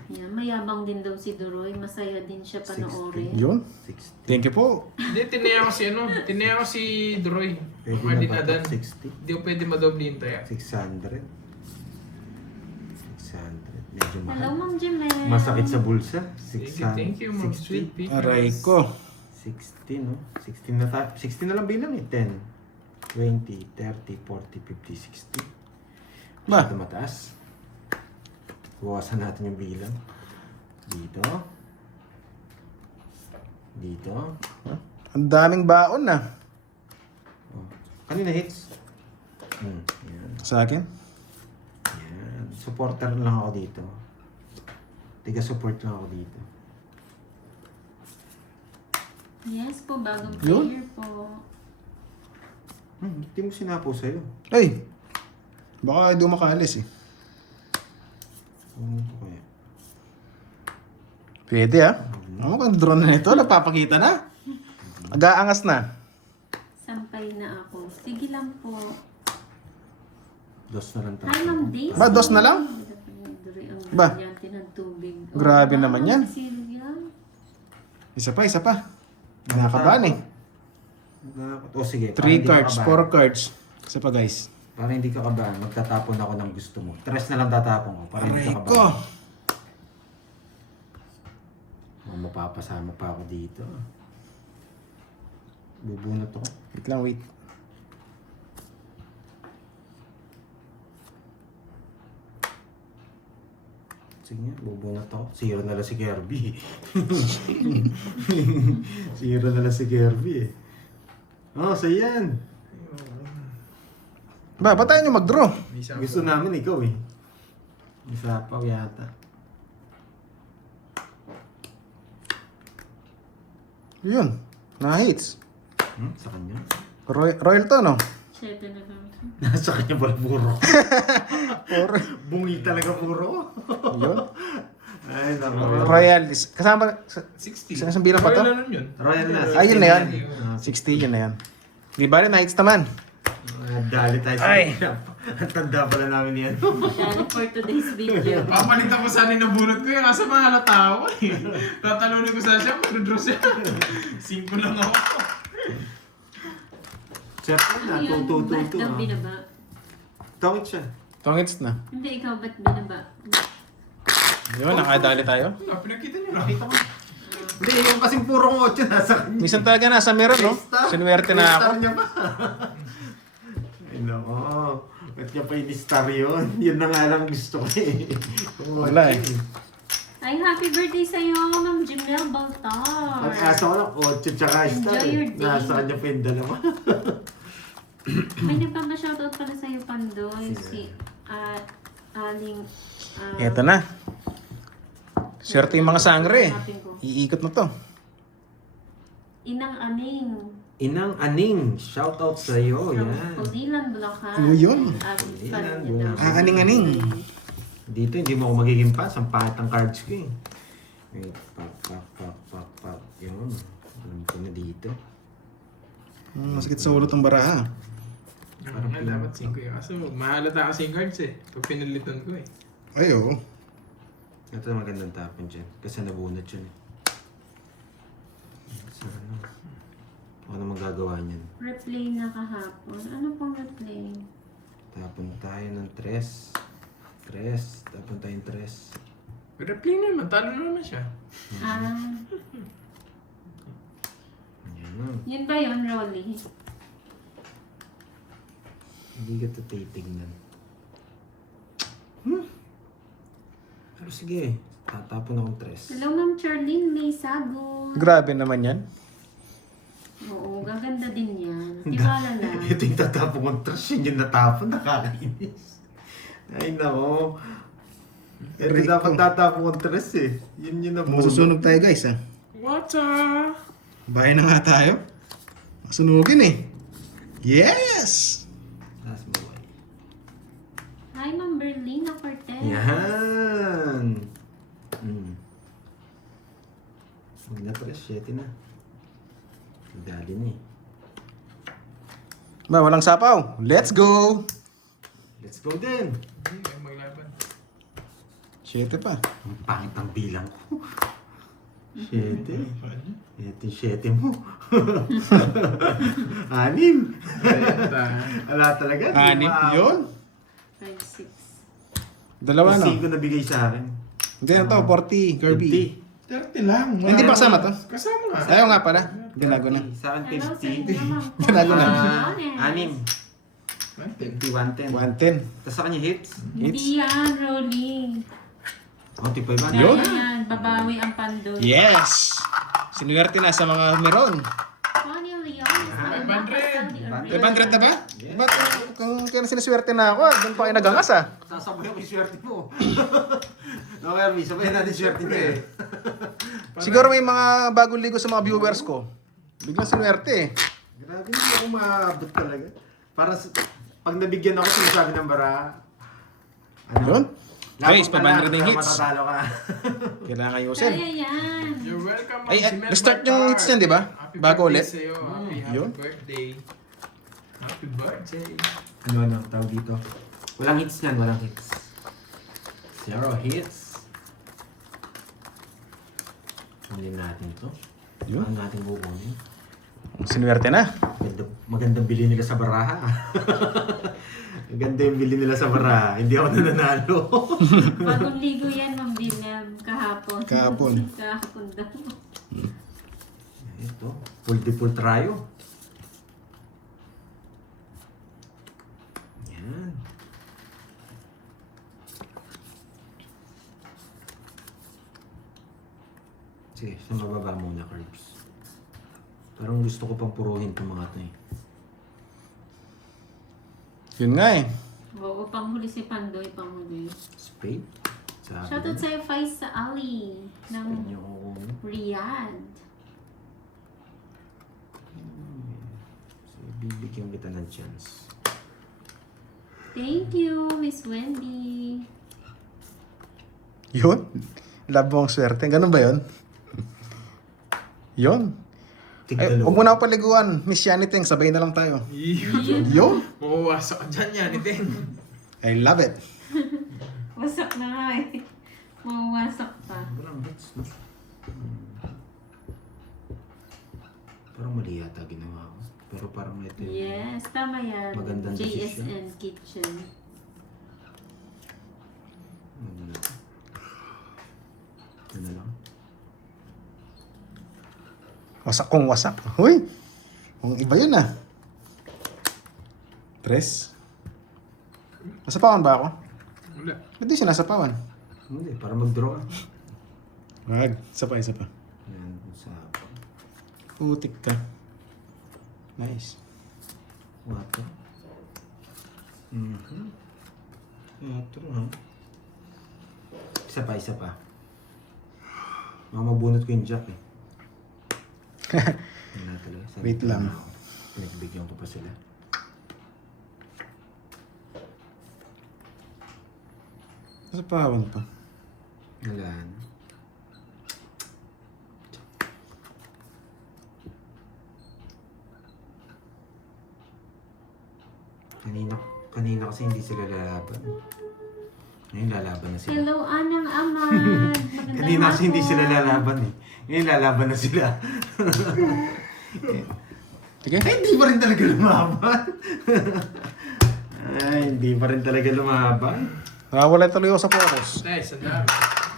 60, Yan, mayabang din daw si Duroy. Masaya din siya panoorin. Yun. 60. Thank you po. Hindi, tinaya ko si ano. Tinaya ko si Duroy. Pwede Baka na di ba na ito? dan. 60? Hindi ko pwede madoble yung taya. 600. 600. Medyo mahal. Hello, Ma'am Jemel. Masakit sa bulsa. Thank you, Ma'am 60. Sweet Pickers. Aray ko. 60, no? 60 na, 60 na lang bilang eh. 10, 20, 30, 40, 50, 60. Ba? Masyado mataas. Buwasan natin yung bilang. Dito. Dito. Ang daming baon na. Oh. Kanina hits. Yan. Sa akin? Yan. Supporter lang ako dito. Tiga-support lang ako dito. Yes po, bagong Yun. player po. Hindi mo sinapo sa'yo. Ay! Baka hindi makalis eh. Ano ito kaya? Pwede ah. Ano kung drone na ito? Nagpapakita na. Agaangas na. Sampay na ako. Sige lang po. Dos na lang tayo. Hi, Ma'am Daisy. Ba, dos na lang? Ba? Ba? Ng tubig. Grabe wow, naman yan. Silvia. Isa pa. Nakakabahan eh. O sige. 3 para hindi cards, ka kabahan. 4 cards. Isa pa guys. Para hindi ka kabahan, magtatapon ako ng gusto mo. 3 na lang tatapon ko. Para hindi Aray ka ko. kabahan. Mapapasama pa ako dito. Bubunot ako. Wait lang, wait. Sige nga, bubunot ako. Zero na lang si Kirby. Zero na lang si Kirby eh. Oh, so yan. Ba, ba't tayo nyo mag-draw? May isang- Gusto namin ikaw eh. Isa pa yata. Yun. Na-hits. Sa kanya? Royal to, no? 7 na lang. Nasa kanya pala puro. Or, Bungi talaga puro. yun. Ay, naku. Royal. Kasama, 60. Isang bilang pa to? Royal na nun yun. Royal na. Ayun na yan. Ah, 60, yun na yan. Di ba rin, na-hits naman. Dali tayo sa Ay. Ang tanda pala namin yan. Dahil for today's video. Papalitan ko sana yung nabunot ko yung kaso mga halata ako eh. Tatalunin ko sana siya, mag-draw siya. 5 lang ako. Siyempre na, Ano yun? Ba't daw 2-2-2. binaba? Tawid siya. Tong-hits na. Hindi, ikaw ba't binaba? Yun, nakadali tayo. Wala, pinakita niyo, nakita ko. Hindi, yung kasing purong 8 nasa kanya. Minsan talaga nasa meron, no? Sinuwerte na ako. Star niya pa. Ay, nako. Ba't niya pa in-star yun? Yun na nga lang gusto ko eh. Wala eh. Ay, happy birthday sa'yo, Ma'am Jemel Baltar. Ang asa ko lang, 8 tsaka star Enjoy your eh. day. Nasa kanya pa yung dalawa. May nagpapa-shoutout pala sa'yo, Pandoy. Si Aling... Eto na. Swerte yung mga sangre. Hanapin ko. Iikot na to. Inang Aning. Inang Aning, shoutout sa iyo. From Yan. Pulilan, Bulacan. Yun. Pulilan, Pulilan, Bulacan. Aning-aning. Dito hindi mo ako magiging pass. Ang pangit ang cards ko eh. Wait, pak. Yun. Alam ko na dito. Masakit sa ulo tong baraha. Parang nga, dapat 5 eh. Kaso, mahalata kasi yung cards eh. Pag pinalitan ko eh. Ay, oo. Ito magandang tapon dyan. Kasi nabunot yun eh. So, ano? Ano magagawa niyan? Replay na kahapon. Ano pong replay? Tapon tayo ng 3. 3. Tapon tayo ng 3. Replay naman, talo naman siya. Ah, Yan. yun ba yun, Rolly? Hindi ka ito titignan. Pero sige, tatapon akong 3. Hello, Ma'am Charlene. May sagot. Grabe naman yan. Oo, gaganda din yan. Tiwala lang. Ito yung tatapon kong 3. Yun yung natapon, nakakainis. Ay nako. Ito Rico. dapat tatapon kong 3 eh. Yun yung nabunot. Masusunog tayo guys ha. What's up? Bahay na nga tayo. Masunugin eh. Yes! Last buhay. Hi, Ma'am Berlina Cortez. Yan! Huwag na 3, 7 na. Dali na eh. Ba, walang sapaw. Let's go! Let's go din! Hindi, kayo maglaban. 7 pa. Ang pangit ng bilang ko. 7. Ito yung 7 mo. 6. Wala talaga. di Hanip maawa. yun. 5, 6. Dalawa Yung no? 5 na bigay sa akin. Hindi na to, 40. Kirby. 30 lang. Hindi pa kasama to? Kasama nga. Ayaw nga pala. Ginago na. Sa akin Hello, 50. sa inyo, Ma'am. Tinago na. Anim. 20. 50, 110. 110. Tapos sa kanya hits. Hindi yan, Rolly. Oh, tipo iba. Yun. Ayan, babawi ang pandoy. Yes! Sinuwerte na sa mga meron. Tony Leon. 500. 500 na ba? Ba't kung kaya sinuswerte na ako, doon pa kayo nagangas ah. Sasabayan ko yung swerte mo. Okay, Arby. Sabayan natin swerte mo eh. Siguro may mga bagong ligo sa mga viewers ko. Biglang sinuwerte eh. Grabe, hindi ako maabot talaga. Para pag nabigyan ako, sinasabi ng bara. Yun. Guys, Labang ka 500 lang, yung para hits. Matatalo ka. Kailangan ayusin. Kaya yan. You're welcome. Ay, Ma'am Jimel restart yung Barbar. hits niyan, di ba? Happy Bago birthday ulit. sa'yo. Happy Yun. birthday. Happy birthday. Ano, tawag dito? Walang hits yan, walang hits. 0 hits. Kunin natin to. Yun. Ano natin kukunin? Sinuwerte na. Magandang bili nila sa baraha. Maganda yung bili nila sa baraha. Hindi ako nananalo. Bagong ligo yan, Ma'am Bilem. Kahapon. Kahapon. Kahapon daw. Ito, full de full tryo. Yan. Sige, sa mababa muna, Curbs. Parang gusto ko pang puruhin itong mga ito eh. Yun nga eh. Oo, panghuli si Pandoy, panghuli. Spade. Sabi Shoutout na. sa'yo, Faiz sa Ali ng Spade yung kukunin. Riyadh. So, bibigyan kita ng chance. Thank you, Miss Wendy. Yun. Love mo ang swerte. Ganun ba yun? Yun. Ay, huwag mo na ako paliguan. Miss Yaniteng, sabay na lang tayo. Yun. Mawawasak ka dyan yan, Iten. I love it. Wasak na nga eh. Mawasak pa. Walang hits, no? Parang mali yata ginawa ko. Pero parang ito yung... Yes, tama yan. Magandang JSN Kitchen. Ano na ito? Ito na lang. Wasak kong wasak. Huy. Kung iba yun ah. Tres. Nasapawan ba ako? Wala. Ba't di sinasapawan? Hindi, para mag-draw ka. Wag. Isa pa, isa pa. Yan, sa... Putik ka. Nice. Water. Water, ha? Isa pa, isa pa. Mabunot ko yung jack eh. Wala talaga. Sabi Wait ko lang. na ako. Pinagbigyan ko pa sila. Nasapawan pa. Wala na. Kanina kasi hindi sila lalaban. Ngayon lalaban na sila. Hello, Anang Amad. Magandang Kanina kasi hindi hapon. sila lalaban eh. Ngayon lalaban na sila. Sige. Ay, hindi pa rin talaga lumaban. Ay, hindi pa rin talaga lumaban. Wala tuloy ako sa focus. Nice, ang dami.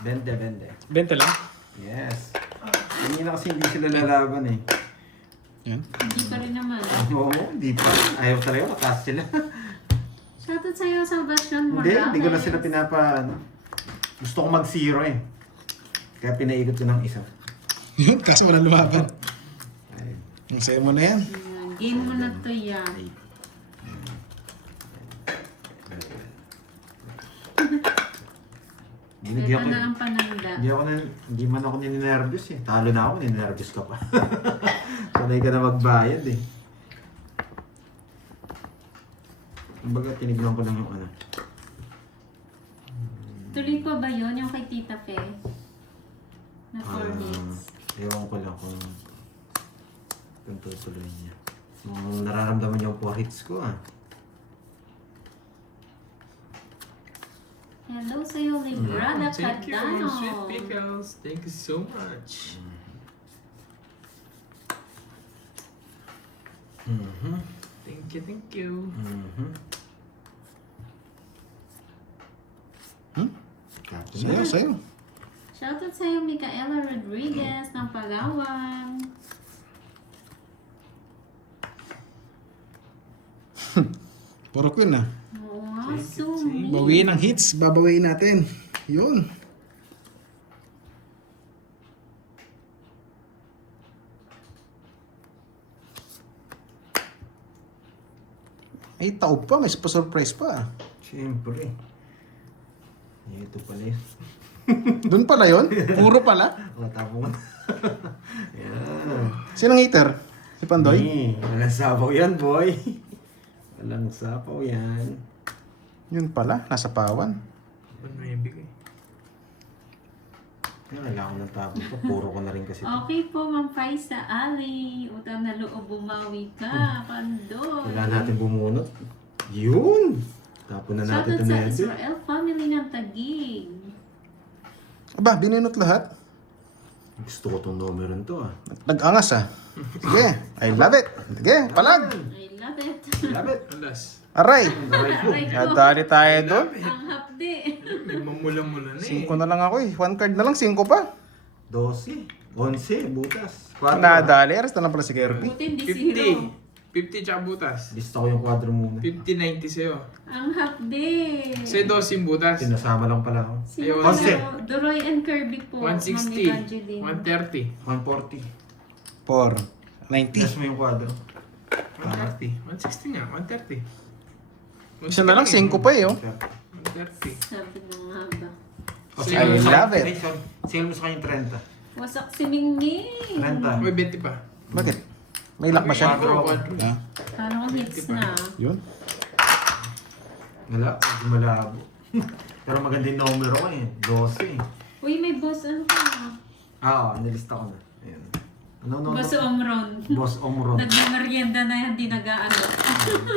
Bende. 20 lang. Yes. Kanina kasi hindi sila lalaban eh. Yan. Hindi pa rin naman. Oo, hindi pa. Ayaw talaga, mataas sila. Shoutout sa'yo, Sebastian Hindi, Morales. hindi ko na sila ano. Gusto ko mag-zero eh. Kaya pinaikot ko ng isa. Yun, kaso wala lumaban. Ay, Ang sayo mo na yan. Ayan, game mo na to yan. ay. Ito na ang pananda. Hindi man ako ninenervyos eh. Talo na ako, ninenervyos ka pa. Sanay ka na magbayad eh. Kumbaga, tinignan ko lang yung ano. Tuloy pa ba yun, yung kay Tita Fe? Na 4 hits. Ewan ko lang kung tutuloy niya. Nararamdaman niya yung 4 hits ko ah. Hello sa'yo, Librada Thank you, Cardano. Sweet Pickles. Thank you so much. Mhm. Thank you. Mhm. Kapit na Sayo, yan. sayo. Shoutout sa'yo, Micaela Rodriguez ng Palawan. Puro queen na. Oo nga, Thank you, Sumi. Bawiin ang hits, babawiin natin. Yun. Ay, taob pa. May surprise pa. Siyempre. Ito pala yun. Doon pala yun? Puro pala? O, tapon. Yan. Sinong hater? Si Pandoy? Walang sapaw yan, boy. Walang sapaw yan. Yun pala, nasa pawan. Ano may bigay? Kaya kailangan ko ng tapon ko. Puro ko na rin kasi. Okay po, Ma'am Faisa Ali. Utang na loob, bumawi ka. Pandoy. Wala natin bumunot. Yun! Tapon na natin Shoutout ito sa na yun. Israel family ng Taguig. Aba, bininot lahat. Gusto ko tong numero to ah. Nag-angas ah. Sige, I love it. Sige, palag. I love it. Love it. Alas. Aray. Aray ko. Nadali tayo doon. Ang hapdi. May mamula-mula na eh. 5 na lang ako eh. 1 card na lang, 5 pa. 12. 11. Butas. 4. Nadali, aras na lang pala si Kirby. Buti hindi zero. 50 tsaka butas. Lista ko yung quadro muna. 50-90 sa'yo. Ang hapdi. Sa'yo 12 butas. Sinasama lang pala ako. Sino Ayaw, Onse. Duroy and Kirby po. 160. Mami Angeline. 130. 140. 4. 90. Plus mo yung quadro. 130. 160 nga. 130. Isa na lang, 5 pa eh oh. 130. Sabi ko nga ba. I love it. Sale mo sa kanya 30. Wasak si Mingming. 30. May 20 pa. Bakit? May lock ba siya? Quadro. Ah, Paano kung hits na? yun. Wala. Medyo malabo. Pero maganda yung numero ko eh. 12. Uy, may boss ano ka? Oo, nilista ko na. Ayan. Ano? Boss Omron. Boss Omron. Nagmamerienda na yan, di nag-ano.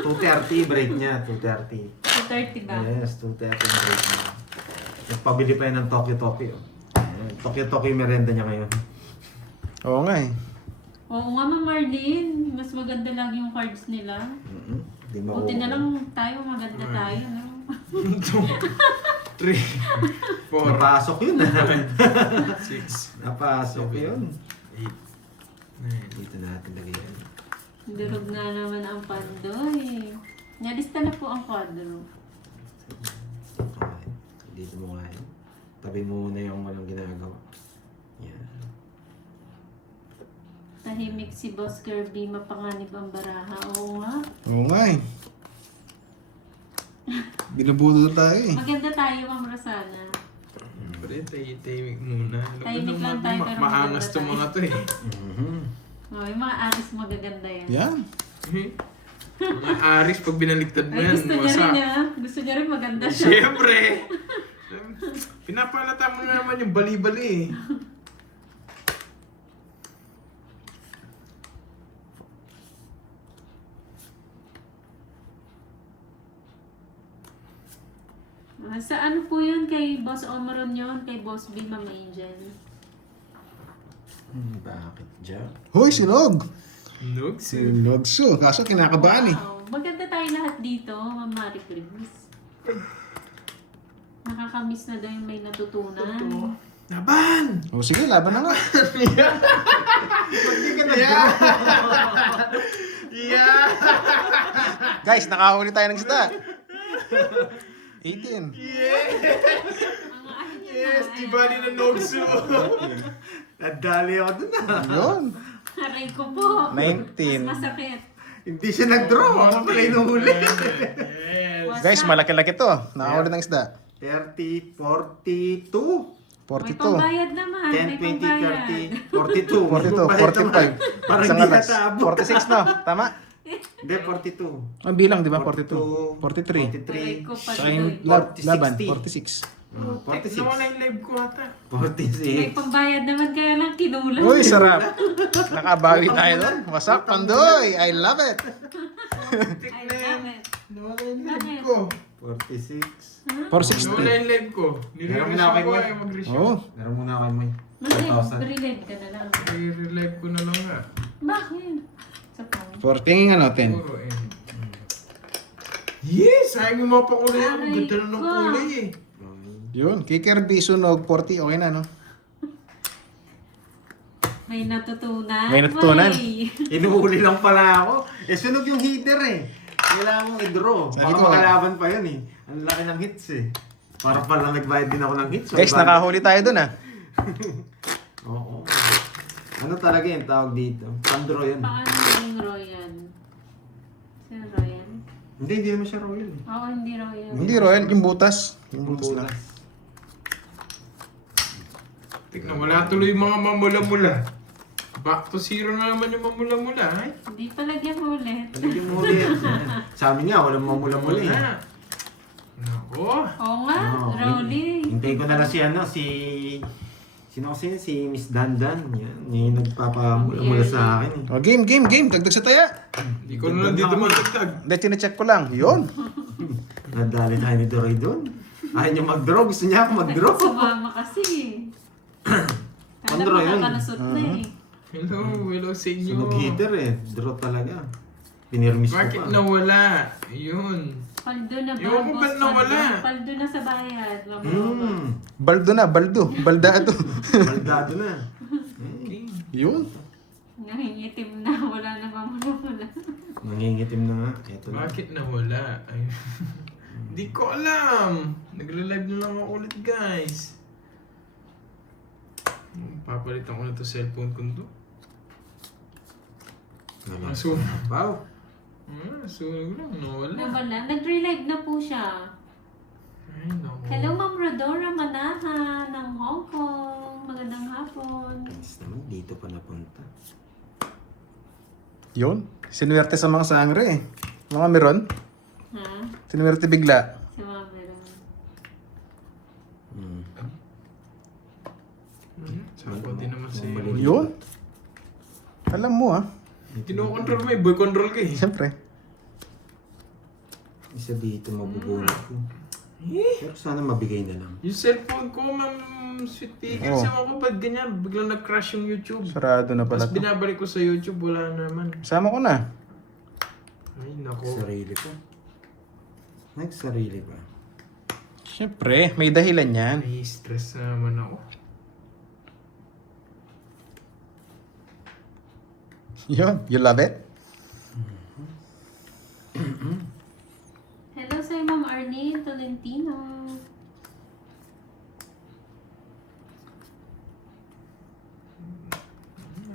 230 break niya. 230. 2:30 ba? Yes, 230 na break niya. Nagpabili pa yun ng Tokyo-Toki. Oh. Ayan, Tokyo-Toki yung merenda niya ngayon. Oo nga eh. Oo nga, Ma'am Marlene. Mas maganda lagi yung cards nila. Di mo Buti na lang tayo, maganda tayo, no? 3, 4, Napasok yun. 6, Napasok yun. 8, 9. Dito natin lagay yan. Durog na naman ang Pandoy. Nalista na po ang quadro. Okay. Dito mo nga yun. Tabi mo muna yung walang ginagawa. Yan. Tahimik si Boss Kirby, mapanganib ang baraha. Oo nga. Oo nga eh. Binubudol tayo eh. Maganda tayo, Ma'am Rosana. Pre, tahimik muna. Tahimik lang tayo, pero Maangas maganda to mga to eh. Oh, yung mga aris magaganda yan. Yan. Mga aris, pag binaliktad mo Ay, yan, gusto niya wasak. rin ah. Gusto niya rin maganda siya. Siyempre! Pinapalata mo naman yung bali-bali eh. Sa ano po yun? Kay Boss Omaron yun? Kay Boss B, Ma'am Angel? Bakit dyan? Hoy, sinog! Nugs. Sinog so. Kaso kinakabahan eh. Wow. Maganda tayo lahat dito, Ma'am Marie Cruz. Nakakamiss na daw yung may natutunan. Laban! O sige, laban na nga. Guys, nakahuli tayo ng isda. 18. Mga ano yun Yes, na, di ba ni na Nogsu? Nadali ako dun ah. Yun. Aray ko po. 19. Mas masakit. Hindi siya nag-draw. Ako pala inuhuli. Yes. Guys, malaki-laki to. Nakahuli ng isda. 30, 42. May 42. pambayad naman. 10, May 20, pambayad. 30, 42. 42, 45. Parang Isang hindi alas. natabot. 46 no? Tama? Hindi, 42. Ang bilang, di ba? 42. 43. 43. Aray ko pa Sa doon. laban, 40, 46. Tek, nawala yung live ko ata. 46. May pambayad naman kaya lang kinulang. Uy, sarap. Nakabawi tayo doon. What's up, Pandoy? I love it. Tek I na yan. love it. Nawala yung live Bakit? ko. 46. 460. Nawala yung live ko. Meron Nire-resume na ako ko kay ayaw mag-resume. Oo. Meron muna ako may Mag-relive ka na lang. I-relive ko na lang nga. Bakit? Sa phone. For tingin ano, 10. Puro eh. Yes! Sayang yung mga pakulay. Ang Aray ganda na ng ko. kulay eh. Yun, kay Kirby, sunog, 40, okay na, no? May natutunan. May natutunan. May. Inuhuli lang pala ako. Eh, sunog yung heater eh. Kailangan mong i-draw. Sabi Baka ko, makalaban pa yun eh. Ang laki ng hits eh. Para pala nagbayad din ako ng hits. So, Guys, nakahuli tayo doon, ah. Oo. Ano talaga yung tawag dito? Pandraw yan. Paano yung Royan? Sino Royan? Hindi naman siya royal eh. Oo, hindi Royan. Hindi, Royal, yung butas. Yung Yung butas lang. butas. Tignan, wala tuloy yung mga mamula-mula. Back to zero na naman yung mamula-mula, eh. Hindi pa lagyan mo ulit. Talagyan mo ulit. Sa amin nga, walang mamula-mula eh. Wala. Nako. Oo nga, Oo, Rolly. Hintayin ko na lang Sino kasi yun? Si Miss Dandan. Yan. Yung nagpapamula-mula sa akin eh. O, game. Dagdag sa taya. Hindi ko na lang dito matagtag. Hindi, chinecheck ko lang. Yun. Nadali tayo ni Doroy doon. Ayaw niya mag-draw. Gusto niya ako mag-draw. Sumama kasi. Kala Pandro mo yun. nakalusot na eh. Hello sa inyo. Sunog heater eh. Draw talaga. Pinirmis ko Bakit pa. nawala? Ayun. Paldo na ba? Ewan ko boss? ba't nawala? Paldo na sa bayad. Mamama. Baldo na, baldo. Baldado. Baldado na. Okay. Yun. Nangingitim na. Wala na mamula-mula. Nangingitim na nga. Eto na. Bakit nawala? Ay. Hindi ko alam. Nagla-live na lang ako ulit, guys. Papalitan ko na to cellphone ko to. Aso. Wow. Sunog lang. Nawala. Nawala. Nag-relive na po siya. Ay, naku. Hello, Ma'am Rodora Manaha ng Hong Kong. Magandang hapon. Nice naman. Dito pa napunta. Yun. Sinuwerte sa mga sangre eh. Mga meron. Ha? Sinuwerte bigla. Si Ma'am Meron. Sako din naman sa Mali. iyo. Yun. Alam mo ah. Kino-control mo eh. Boy control ka eh. Siyempre. Isa dito mabubunot ko. Pero sana mabigay na lang. Yung cellphone ko, ma'am, sweet pickle. Oo. Siya ako pag ganyan, biglang nag-crash yung YouTube. Sarado na pala Tapos to. binabalik ko sa YouTube, wala naman. Sama ko na. Ay, nako. Sarili pa. Nagsarili pa. Siyempre, may dahilan yan. Ay, stress na naman ako. Yun. You love it? Hello sa Ma'am Arlene Tolentino.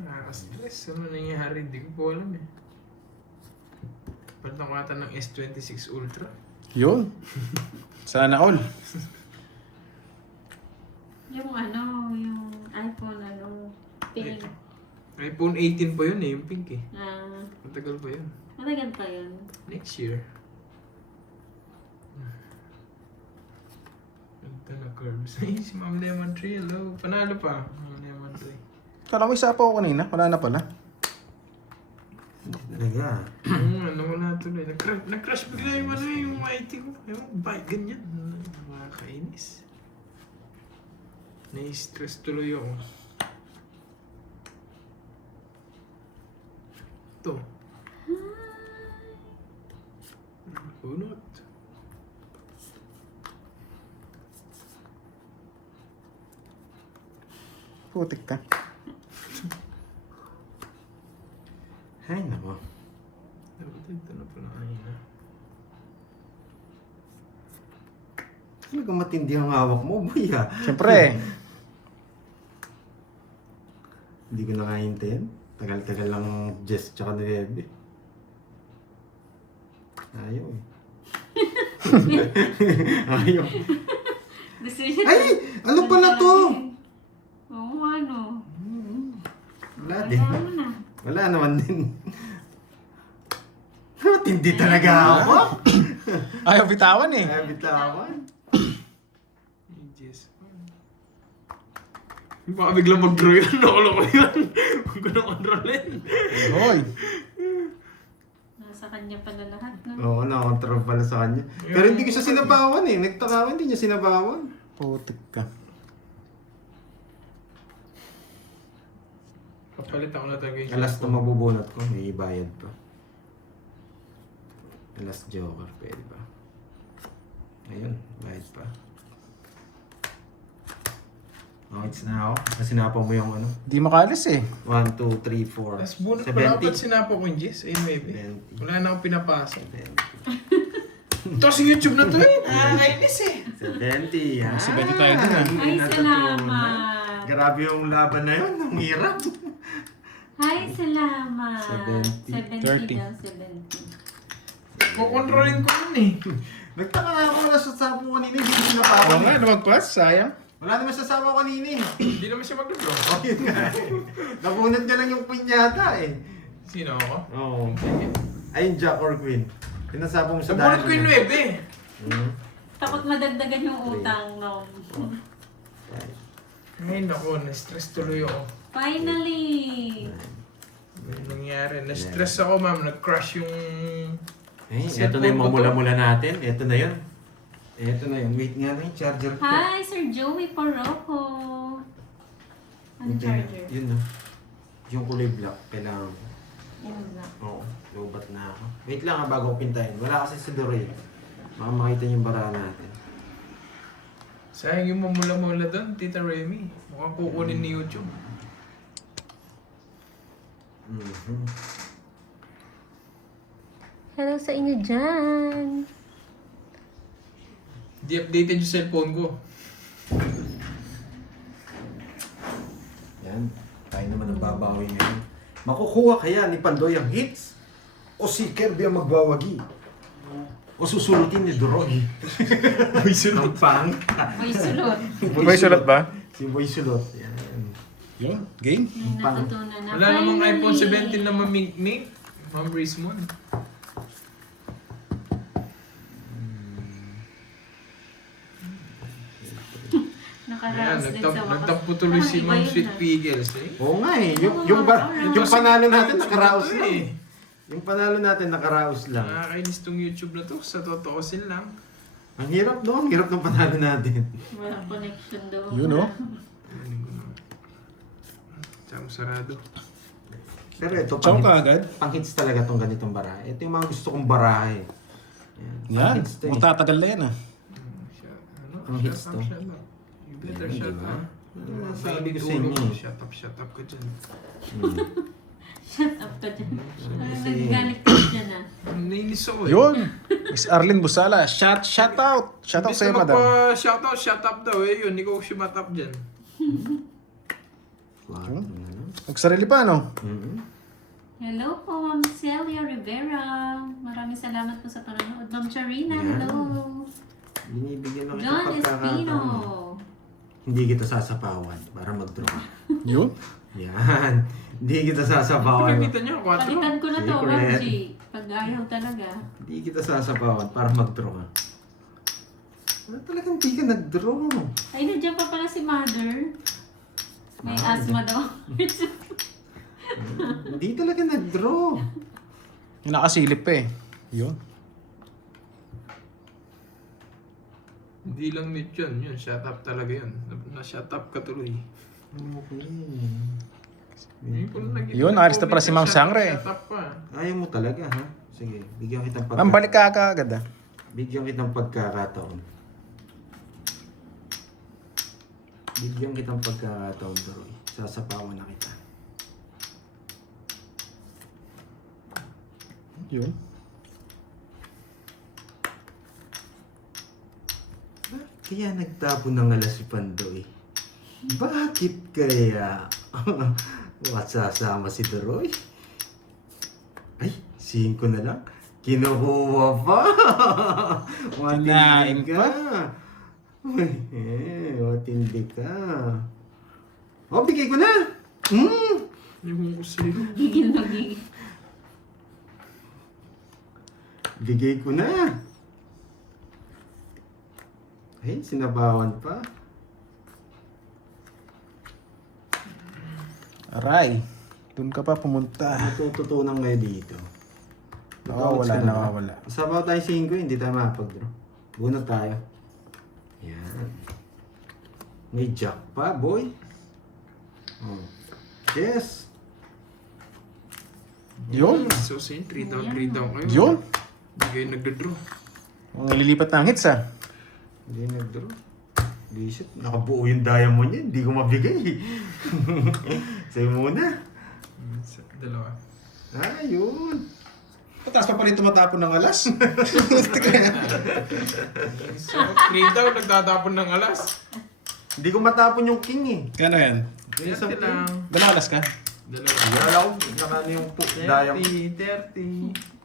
Nakaka-stress. Ano nangyayari? Hindi ko po alam eh. Palitan ko ata ng S26 Ultra. Yun. Sana all. Yung ano, yung iPhone ano, pink. iPhone 18 pa yun eh, yung pink eh. Ah, Matagal pa yun. matagal pa yun. Next year. Ganda na curves. Ay, si Ma'am Lemon Tree, hello. Panalo pa. Ma'am Lemon Tree. Kala mo isa pa ako kanina. Wala na pala. Talaga. Ano wala tuloy. Nag-crash bigla yung ano yung IT ko. Ewan, bike ganyan. Kainis. Nai-stress tuloy ako. Ito. Bunot. Putik ka. Ay, nako. Dapat ito na po na kanina. Talagang matindi ang hawak mo, boy ha. Siyempre. Hindi ko nakaintin. Tagal-tagal lang Jess tsaka 9. Ayaw eh. Ayaw. Gusto niya. Ay! Ano pala to? Oo, ano? Wala Wala din. mo na. Wala naman din. Matindi talaga ako. Ayaw bitawan eh. Kaya bitawan. Yes. Baka biglang mag-draw yun. Nakulo ko yun. Huwag ko na kontrolin. Hoy. Nasa kanya pala lahat, no? Oo, nakakontrol pala sa kanya. Pero hindi ko siya sinabawan eh. Nagtaka ko, hindi niya sinabawan. Putik ka. Kapalit ako na talaga yung Alas na mabubunot ko, may ibayad pa. Alas Joker, pwede ba? Ayun, bayad pa. Oh, it's now. Kasi napaw mo yung ano. Di makalis eh. 1, 2, 3, 4. Tapos bunot pala ba't 70. sinapo ko yung Jess? Ay, maybe. 70. Wala na akong pinapasa. Ito sa YouTube na to eh. Nakakainis eh. 70, ha? 70 tayo dun, ah. Ay, Natutunan. salamat. Grabe yung laban na yun. Ang hirap. Hi, salamat. 70. 70 daw, 70. Kukontrolin ko yun eh. Nagtaka nga ako wala sa sapo kanina. Hindi ko Oo sinabawan. nga, lumagpas. Sayang. Wala naman sa sapo kanina eh. Hindi naman siya mag-draw. Oh, yun nga eh. Nabunot niya lang yung queen yata eh. Sino ako? Oo. Ayun, Jack or Queen. Pinasapo mo sa Nabunot ko yung 9 eh. Hmm. Takot madagdagan yung utang, no? Right. Ay, naku. Na-stress tuloy ako. Finally! Ano nangyari? Na-stress ako, ma'am. Nag-crash yung... Eh, Cellphone eto na yung ko to. mamula-mula natin. Eto na yun. Eto na yun. Wait nga na yung charger ko. Hi, Sir Joey Porroco! Ano Yun, charger? Yun no. Yung kulay black. Kailangan ko. Yan na. Oo. Lobat na ako. Wait lang ha, bago ko pintayin. Wala kasi sa Doray. Baka makita niyo yung bara natin. Sayang yung mamula-mula doon, Tita Remy. Mukhang kukunin ni YouTube. Mhm. Hello sa inyo dyan! Di updated yung cellphone ko. Yan. Tayo naman ang babawi ngayon. Makukuha kaya ni Pandoy ang hits? O si Kirby ang magbawagi? O susulutin ni Doroy? Boy Sulot. Ang pang. May sulot. May sulat ba? Si Boy Sulot. Yan. Yun. Game. May natutunan na. Wala namang iPhone Finally! 17 na mamink-mink. Ma'am Rismon. Ayan, Nakaraos din sa wakas. nagtampo tuloy si Parang Ma'am iba yun, Sweet ah. Piggles eh. Oo nga eh. Yung panalo natin nakaraos lang. Yung panalo natin nakaraos lang. Nakakainis tong YouTube na to. Sa totoosin lang. Ang hirap no? Ang hirap ng panalo natin. Walang connection daw. Yun oh. Tsaka sarado. Pero ito, Chow ka agad. pang-hits talaga tong ganitong barahe. Ito yung mga gusto kong barahe. Yan. Pang-hits to eh. Magtatagal na yan ah. Ano? Ang hits to. Shut up. You better Yan, shut diba? up. Sabi ko sa Tulog inyo. mo. Shut up ka dyan. Shut up ka dyan. Kasi- Nagagalit ka dyan ah. Nainis ako eh. Yun. Miss Arlene Busala. Shout out. Shout out sa'yo, madam. Shut up daw eh. Yun, ikaw shut up dyan. Wow. Nagsarili pa, no? Hello po, Ma'am Celia Rivera. Maraming salamat po sa panonood. Ma'am Charina, Yan. hello. Binibigyan lang kita John Espino. Hindi kita sasapawan para mag-draw ka. Yun. Yan. Hindi kita sasapawan. Pagkakita niyo, 4. Palitan ko na to, Hindi ko Ma'am rin. G. Pag ayaw talaga. Hindi kita sasapawan para mag-draw ka. Talagang hindi ka nag-draw. Ay, nandiyan pa pala si Mother. May Ah, asthma daw. Hindi talaga nag-draw. Yung nakasilip pa eh. Yun. Hindi lang mute yun. Yun, shut up talaga yun. Na-shut up ka tuloy. Okay. Yun, alis na pala si Ma'am Sangre. Shut up pa. Ayaw mo talaga, ha? Sige, bigyan kitang Ma'am, balik ka agad ah. Bigyan kitang pagkakataon. Bigyan kitang pagkakataon, Roy. Sasapawan na kita. Yun. Kaya nagtapon ng alas si Pandoy. Bakit kaya? Masasama si Doroy? Ay, 5 na lang. Kinukuha pa. Kinain Matindi ka. Matindi ka. Oh, bigay ko na. Yung ko sa'yo. Gigil na gigil. Bigay ko na. Ay, sinabawan pa. Aray. Doon ka pa pumunta. Matututunan ngayon dito. Nawawala. Sabaw tayo 5, hindi tayo makapag-draw. Bunot tayo. Yan. May jack pa, boy. Oh. Yes. Yun. So, sin, 3 down kayo. Yun. Hindi kayo nagdadraw. Nililipat ng hits ah. Hindi nag-draw. Visit. Nakabuo yung diamond niya. Hindi ko mabigay. Sa'yo muna. Dalawa. Ayun. Pataas pa pala yung tumatapon ng alas. So, 3 down, nagtatapon ng alas. Hindi ko matapon yung king eh. Kano yan? Yung isang 30 lang. king. Dalawang alas ka? Dalawa. Wala ko. Nakano yung diamond. 30.